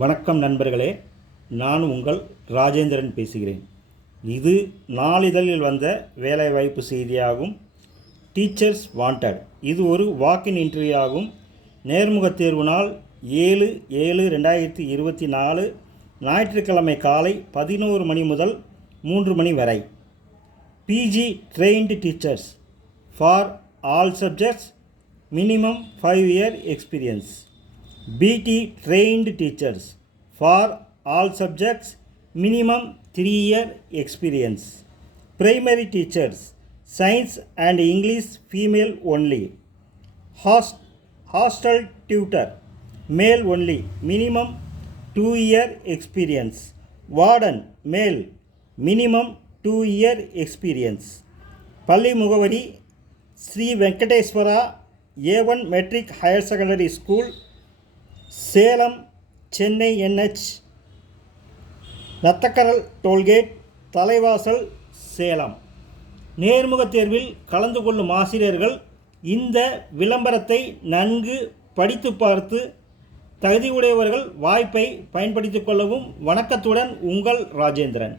வணக்கம் நண்பர்களே, நான் உங்கள் ராஜேந்திரன் பேசுகிறேன். இது நாளிதழில் வந்த வேலைவாய்ப்பு செய்தியாகும். Teachers wanted. இது ஒரு வாக்கின் இன்டர்வியூ ஆகும். நேர்முகத் தேர்வு நாள் 7/7/2024 ஞாயிற்றுக்கிழமை காலை 11 மணி முதல் 3 மணி வரை. PG trained teachers for all subjects, minimum 5-year experience. BT trained teachers for all subjects, minimum 3-year experience. Primary teachers, science and English female only. Hostel tutor, male only, minimum 2-year experience. Warden, male, minimum 2-year experience. பள்ளி முகவரி Sri Venkateswara A1 matric higher secondary school, Salem, Chennai NH, Nathakkaral toll gate, Thalaivasal, Salem. நேர்முகத் தேர்வில் கலந்து கொள்ளும் ஆசிரியர்கள் இந்த விளம்பரத்தை நன்கு படித்து பார்த்து தகுதியுடையவர்கள் வாய்ப்பை பயன்படுத்திக் கொள்ளவும். வணக்கத்துடன் உங்கள் ராஜேந்திரன்.